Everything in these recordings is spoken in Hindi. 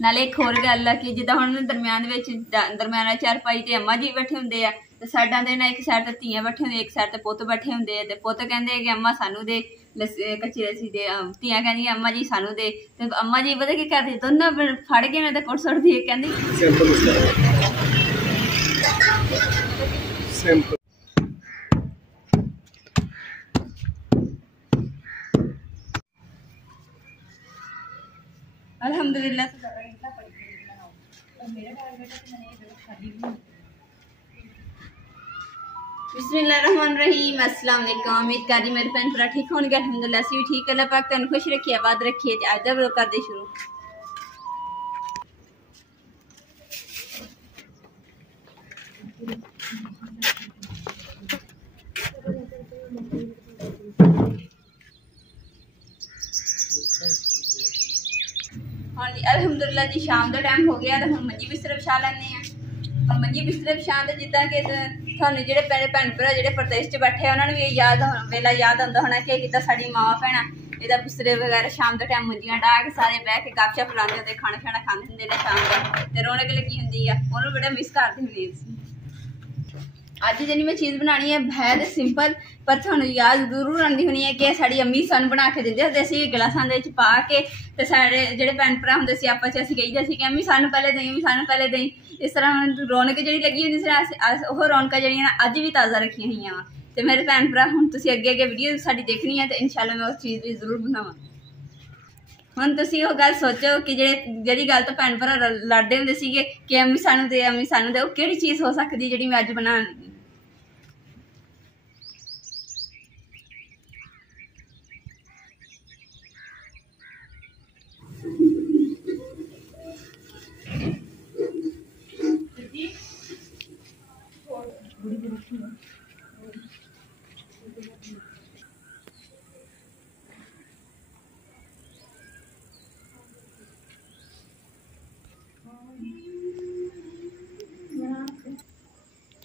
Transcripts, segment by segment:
नाले एक होर गल है कि जिदा हुण दरम्याना चारपाई ते अम्मा जी बैठे हुंदे आ ते साइडां ते ना एक साइड ते धीआं बैठे हुंदे, एक साइड ते पुत्त बैठे हुंदे आ ते पुत्त कहंदे कि अम्मा सानू दे कच्ची लस्सी दे, धीआं कहंदियां अम्मा जी सानू दे। ते अम्मा जी पता की करदी, दोनों फड़ के ना ते कुट सुट्टदी, कहंदी सिंपल। अल्हम्दुलिल्लाह बिस्मिल्लाहिर्रहमानिर्रहीम। अस्सलाम वालेकुम। उम्मीद करदी मेरे भैन भरा ठीक होणगे। अल्हम्दुलिल्लाह असीं भी ठीक। अल्लाह पाक तुहानूं खुश रखे, आबाद रखे। ते अज दा व्लॉग करदे शुरू। हाँ जी अल्हम्दुलिल्लाह जी शाम का टाइम हो गया तो हम मंजी बिस्तर बिछा लैने हैं। और मंजी बिस्तर बिछा तो जिदा कि थानू जो भैन भरा जो प्रदेश च बैठे उन्होंने भी याद वेला याद आता होना कि किदा साड़ी मावां भैनां एदा बिस्तरे वगैरह शाम के टाइम मंजियां डाह के सारे बह के गपशप लाते होंगे, खाना शाना खाते होंगे ने शाम का, तो रौनक लगी होंगी है। उन्होंने बड़ा मिस करते होंगे। अज जी मैं चीज़ बनानी है तो सिंपल, पर थानू याद जरूर आती होनी है कि साड़ी अम्मी सानू बना के देंदे होंदे सी गिलासां दे विच पा के, ते साढ़े जेहड़े भैन भरा होंदे सी आपस च असीं कहीदे सी कि अम्मी सानू पहले देई, अम्मी सानू पहले देई। इस तरह रौनक जी लगी होंदी सी। ओह रौनक जड़ियां अज भी ताज़ा रखियां हुई वा। तो मेरे भैन भरा हुण तुसीं अगे अगे वीडियो साडी देखनी है तो इंशाअल्लाह मैं उस चीज़ भी जरूर बनावां। हुण तुसीं ओह गल सोचो कि जिहड़ी गल तो भैन भरा लड़दे हुंदे सीगे कि अम्मी सानू दे, अम्मी सानू दे, ओह किहड़ी चीज़ हो सकदी जिहड़ी मैं अज बनाण लगी।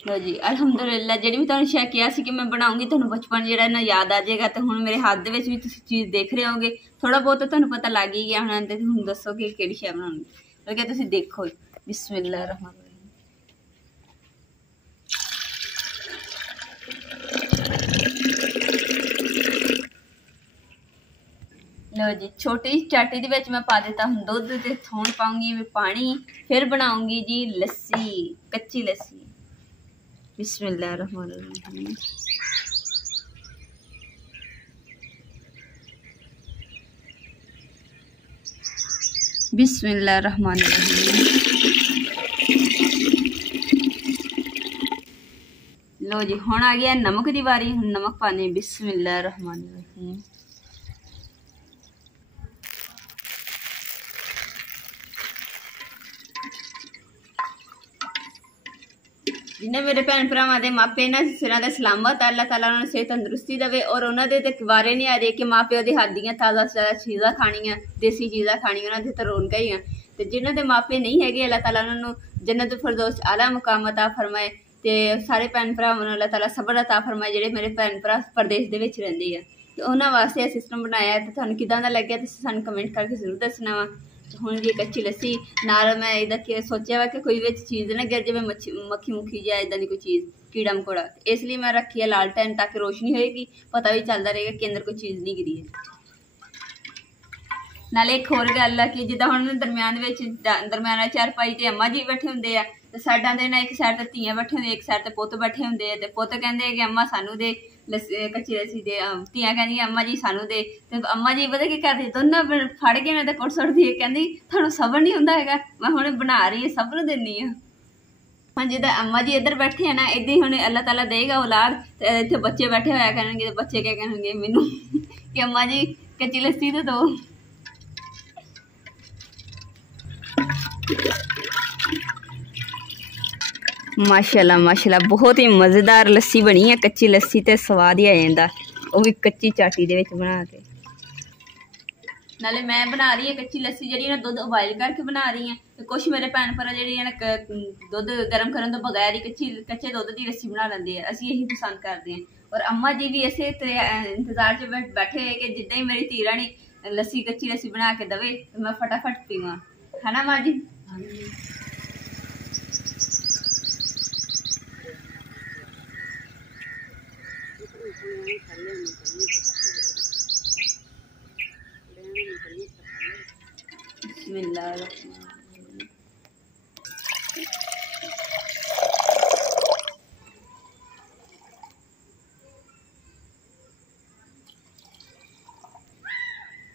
लो जी अल्हम्दुलिल्लाह जी भी तुहानूं शेयर किया कि मैं बनाऊँगी, तुहानूं बचपन जिहड़ा ना याद आ जाएगा। तो हुण मेरे हाथ दे विच भी तुसीं चीज़ देख रहे होगे, थोड़ा बहुत तो तुहानूं पता लग ही गया होना। ते हुण दस्सो कि किहड़ी शै बनाउणी, बल्कि तुसीं देखो। बिस्मिल्लाहिर्रहमानिर्रहीम। लो जी छोटी चाटी दे विच मैं पा देता हूँ दुध, ते हुण पाऊंगी मैं पानी, फिर बनाऊंगी जी लस्सी, कच्ची लस्सी। बिस्मिल्लाहिर्रहमानिर्रहीम। बिस्मिल्लाहिर्रहमानिर्रहीम। लो जी हुण आ गया नमक की बारी, हुण नमक पाने। बिस्मिल्लाहिर्रहमानिर्रहीम। जिन्हें मेरे भैन भरावां दे मापे ना सिरां ते सलामत, अल्लाह ताला उन्होंने सेहत तंदुरुस्ती देवे और उन्होंने ते वारे नहीं आ रहे कि माँ प्यो दी हाथ दियां ताज़ा चीज़ां खानियां, देसी चीज़ां खानियां, उन्होंने ते रौनक ही। ते जिन्हों दे मापे नहीं है अल्लाह ताला उन्होंने जन्नत फिरदौस आला मुकाम अता फरमाए। ते सारे भैन भरावां नूं अल्लाह ताला सबर अता फरमाए जिहड़े मेरे भैन भरा प्रदेश दे विच रहिंदे आ। ते उन्हां वास्ते यह सिस्टम बनाया। ते तुहानूं किदां दा लग्गिया तुसीं सानूं कमेंट करके जरूर दस्सना वा। हुण जी कच्ची लस्सी नाल मैं इहदा सोचा वा कि कोई विच चीज़ ना गिर जाए, मक्खी मुक्खी या इदां दी कोई चीज़, कीड़ा मकोड़ा, इसलिए मैं रखी है लालटेन ताकि रोशनी होएगी, पता भी चलता रहेगा कि अंदर कोई चीज़ नहीं गिरी है। नाले एक होर गल है कि जिदा हुण दरम्याना चारपाई ते अम्मा जी बैठे हुंदे आ, ते साइडां ते ना एक साइड ते धीआं बैठे हुंदे, एक साइड ते पुत्त बैठे हुंदे आ। ते पुत्त कहंदे कि अम्मा सानू दे कच्ची लस्सी दे, धीआं कहंदियां अम्मा जी सानू दे। ते अम्मा जी पता की करदी, दोनों फड़ के ना ते कुट सुट्टदी, कहंदी थानूं सबर नहीं हुंदा हैगा, मैं हुणे बना रही है सबर दिन्नी आ। हाँ जिदा अम्मा जी इधर बैठे हैं ना, इदां ही हुणे अल्लाह ताला देगा औलाद, ते इत्थे बच्चे बैठे होया करनगे, ते बच्चे क्या कहणगे मैनूं कि अम्मा जी कच्ची लस्सी तो दो। माशाल्लाह माशाल्लाह बहुत ही मज़ेदार लस्सी बनी है, कच्ची लस्सी ते स्वाद ही आ जांदा, वो भी कच्ची चाटी दे विच बना के। नाले मैं बना रही है कच्ची लस्सी जी ना दुध उबाइल करके बना रही है। तो कुछ मेरे भैन भरा जी दुध गर्म करने तो बगैर ही कच्चे दुध की लस्सी बना लेंगे, असीं यही पसंद करते हैं। और अम्मा जी भी ऐसे इंतजार च बैठे हुए कि जिद्दां ही मेरी धी रानी लस्सी कच्ची लस्सी बना के दवे तो मैं फटाफट पीवा, है ना माँ जी? बिस्मिल्लाह।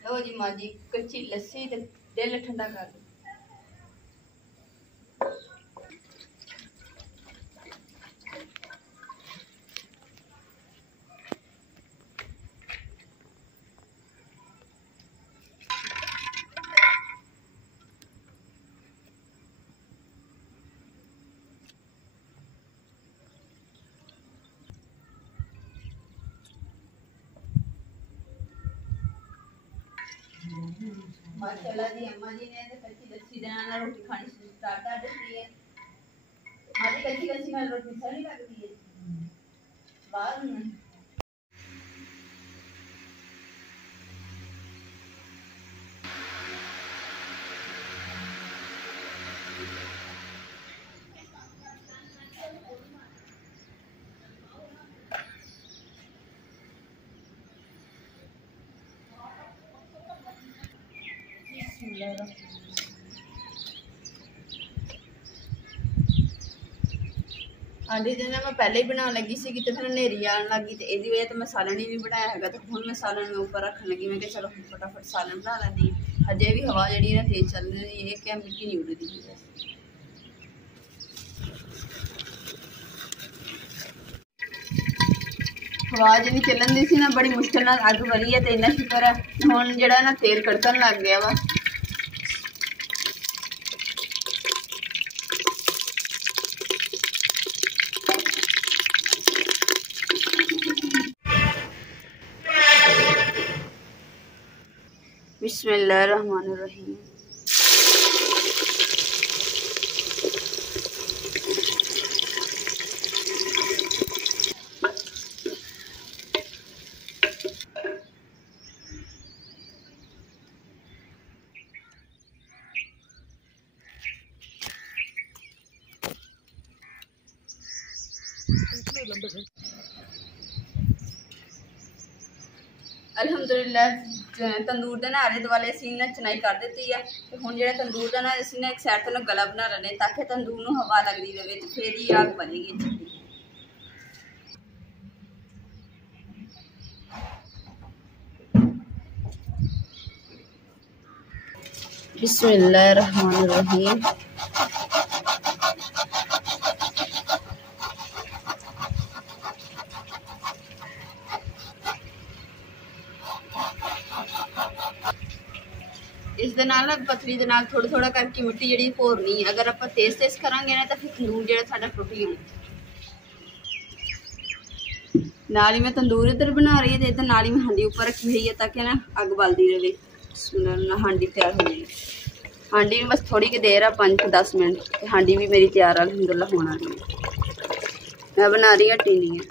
लो जी माँ जी कच्ची लस्सी ते दिल ठंडा कर दो। माशाल्लाह जी अम्मा जी ने कच्ची लस्सी दे नाल रोटी खानी स्टार्ट कर दी है। माँ जी कच्ची लस्सी नाल रोटी सही लगती है बाद में। आंटी जी ने मैं पहले ही बना लगी सी कि फिर हनेरी आन लगी तो यही वजह तो मैं सालन ही नहीं बनाया है। तो हुण मैं सालन में ऊपर रखन लगी, मैं चलो फटाफट सालन बना लैंदी। अजे भी हवा जी ना तेज चल रही है, क्या मिट्टी नहीं उड़ती। हवा जी चलन दी सी ना बड़ी मुश्किल नाल अग बली है, तो इन्ना शुक्र है हुण जिहड़ा ना तेल कड़कन लग गया वा। बिस्मिल्लाहिर्रहमानिर्रहीम। अल्हम्दुलिल्लाह तंदूर के ना आले दुआले असीं ना चनाई कर दी है। तो हुण जिहड़ा तंदूर का ना असीं ना एक साइड तो ना गला बना लेने ताकि तंदूर नूं हवा लगती रहे, तो फिर ही आग बनेगी। बिस्मिल्लाहिर्रहमानिर्रहीम। इस दे नाल ना पतली दे नाल थोड़ा थोड़ा करके मिट्टी जिहड़ी भोरनी। अगर आप तेज तेज करांगे ना तो फिर तंदूर जिहड़ा साडा टुट जाना। नाल ही मैं तंदूर इधर बना रही है, तो इधर नाल ही मैं हांडी ऊपर रखी हुई है ताकि ना अग बलती रहे, हांडी तैयार हो जाए। हांडी में बस थोड़ी की देर है 5-10 मिनट, हांडी भी मेरी तैयार अल्हम्दुलिल्लाह होना रही है। मैं बना रही हूँ टिंडियाँ।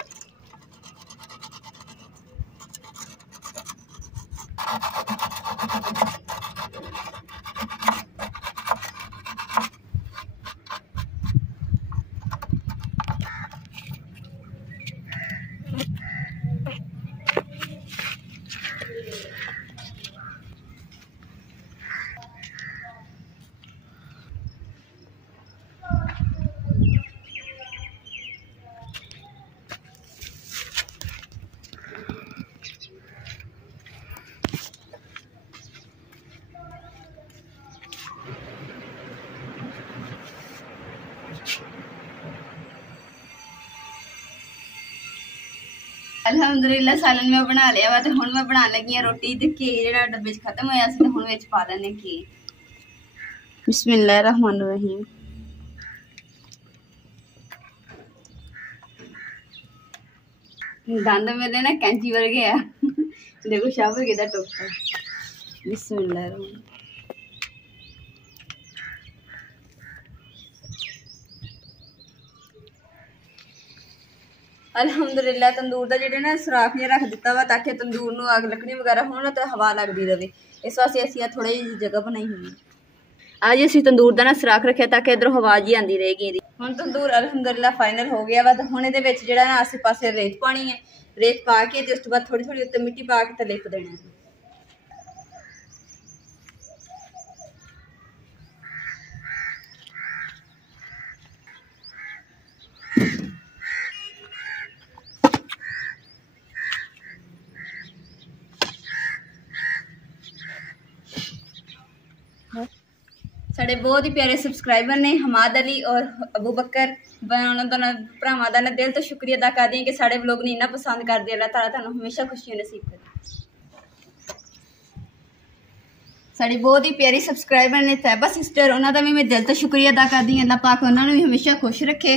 अल्हम्दुलिल्लाह सालन में बना लिया वा, तो हुण मैं बना लगी हां रोटी। ते घी जिहड़ा डब्बे च खत्म होया सी, ते हुण विच पा लैने घी। बिस्मिल्लाहिर्रहमानिर्रहीम। दंद मेरे ना कैंची वर्गे है। देखो शाबर किदा टोका। बिस्मिल्लाहिर्रहमानिर्रहीम। ਅਲਹਮਦੁਲਿਲਾ ਤੰਦੂਰ ਦਾ ਜਿਹੜੇ ਨਾ ਸੁਰਾਖ ਜਿਹਾ ਰੱਖ ਦਿੱਤਾ ਵਾ ਤਾਂ ਕਿ ਤੰਦੂਰ ਨੂੰ ਅੱਗ ਲੱਕੜੀ ਵਗੈਰਾ ਹੋਣ ਤੇ ਹਵਾ ਲੱਗਦੀ ਰਹੇ। ਇਸ ਵਾਸਤੇ ਅਸੀਂ ਆ ਥੋੜੀ ਜਿਹੀ ਜਗ੍ਹਾ ਬਣਾਈ ਹੋਈ ਹੈ। ਅੱਜ ਅਸੀਂ ਤੰਦੂਰ ਦਾ ਨਾ ਸੁਰਾਖ ਰੱਖਿਆ ਤਾਂ ਕਿ ਇਧਰੋਂ ਹਵਾ ਜੀ ਆਉਂਦੀ ਰਹੇਗੀ ਇਹਦੀ। ਹੁਣ ਤੰਦੂਰ ਅਲਹਮਦੁਲਿਲਾ ਫਾਈਨਲ ਹੋ ਗਿਆ ਵਾ ਤੇ ਹੁਣ ਇਹਦੇ ਵਿੱਚ ਜਿਹੜਾ ਨਾ ਆਸੇ ਪਾਸੇ ਰੇਤ ਪਾਣੀ ਹੈ। ਰੇਤ ਪਾ ਕੇ ਤੇ ਉਸ ਤੋਂ ਬਾਅਦ ਥੋੜੀ ਥੋੜੀ ਉੱਤੇ ਮਿੱਟੀ ਪਾ ਕੇ ਤੇ ਲਿਪ ਦੇਣਾ ਹੈ। साढ़े बहुत ही प्यारे सबसक्राइबर ने हमाद अली और अबू बकर, उन्होंने दोनों भरावां दा दिल तो शुक्रिया अदा करदी कि साढ़े व्लॉग ने इन्ना पसंद करदे। अल्लाह ताला तुहानूं हमेशा खुशियां नसीब करे। साड़ी बहुत ही प्यारी सबसक्राइबर ने तैयबा सिस्टर, उन्होंने भी मैं दिल तो शुक्रिया अदा करदी। अल्लाह पाक उन्होंने भी हमेशा खुश रखे,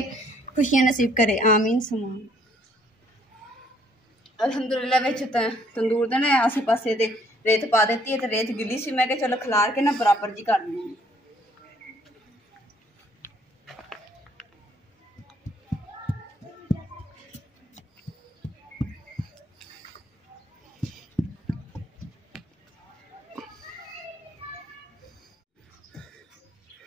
खुशियां नसीब करे, आमीन सुमान। अल्हम्दुलिल्लाह विच तंदूर दे ना आसे पासे ते रेत पा दी है। रेत गिली सी, मैं चलो खिलार के ना बराबर जी कर देनी।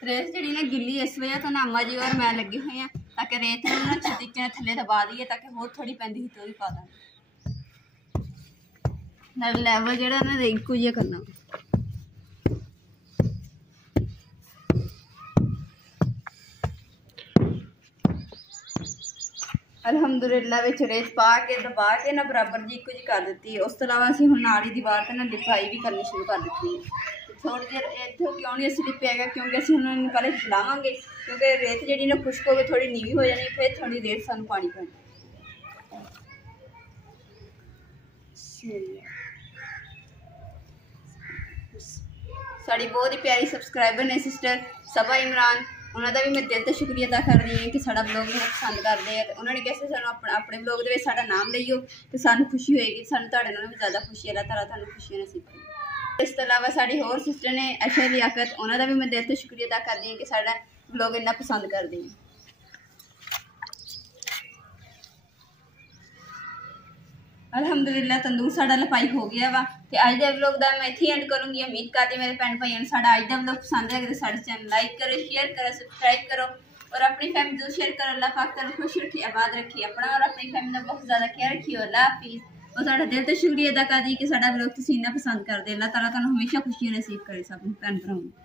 रेत जी ना गिली इस वजह तो अम्मा जी और मैं लगे हुए हैं ताकि रेत ना अच्छे तरीके से थले दबा दी ताकि होर थोड़ी पैंदी तो भी पा दें। लैवल जो ना इको जिहा करना। अल्हम्दुलिल्लाह विच रेत पा के दबा के ना बराबर जी इको जी कर दी है। उस तो अलावा असीं हुण नाल ही दीवार ते ना लिपाई भी करनी शुरू कर दी है। थोड़ी देर इत्थों क्यों नहीं असीं लिपिया क्योंकि असीं उन्होंने पहले हिलावांगे क्योंकि रेत जी ना खुश्क हो गई थोड़ी नीवी हो जानी, फिर थोड़ी देर सानूं पानी पैना। साड़ी बहुत ही प्यारी सबसक्राइबर ने सिस्टर सबा इमरान, उन्होंने भी मैं दिल तो शुक्रिया अदा कर रही हूँ कि साड़ा ब्लॉग इन्ना पसंद करते हैं। उन्होंने कहा सानूं अपने ब्लॉग दे विच साड़ा नाम लईओ तो सानूं खुशी होएगी, सानूं तुहाडे नालों भी ज़्यादा खुशी है। अल्लाह ताला तुहानूं खुशियां नसीब करे। इस तो अलावा साड़ी होर सिस्टर ने अशर लियाकत, उन्होंने भी मैं दिल तो शुक्रिया अदा करती हूँ कि साड़ा ब्लॉग इन्ना पसंद करते हैं। अल्हम्दुलिल्लाह तंदूर साड़ा लपाई हो गया वा ते अज दे व्लॉग दा मैं इत्थे एंड करूँगी। उम्मीद करती मेरे भैन भाइयों ने साड़ा अज दा व्लॉग पसंद है तो साढ़े चैनल लाइक करो, शेयर करो, सबसक्राइब करो और अपनी फैमिली को शेयर करो। अल्लाह पाक तुहानूं खुश रखे, आबाद रखे, अपना और अपनी फैमिली का बहुत ज़्यादा ख्याल रखियो। अल्लाह हाफिज़। और साड़ा दिल तो शुक्रिया अदा करदी कि साड़ा व्लॉग तुसीं इन्ना पसंद करदे। अल्लाह ताला तुहानूं हमेशा खुशियां नसीब करे सब भैन भरावां।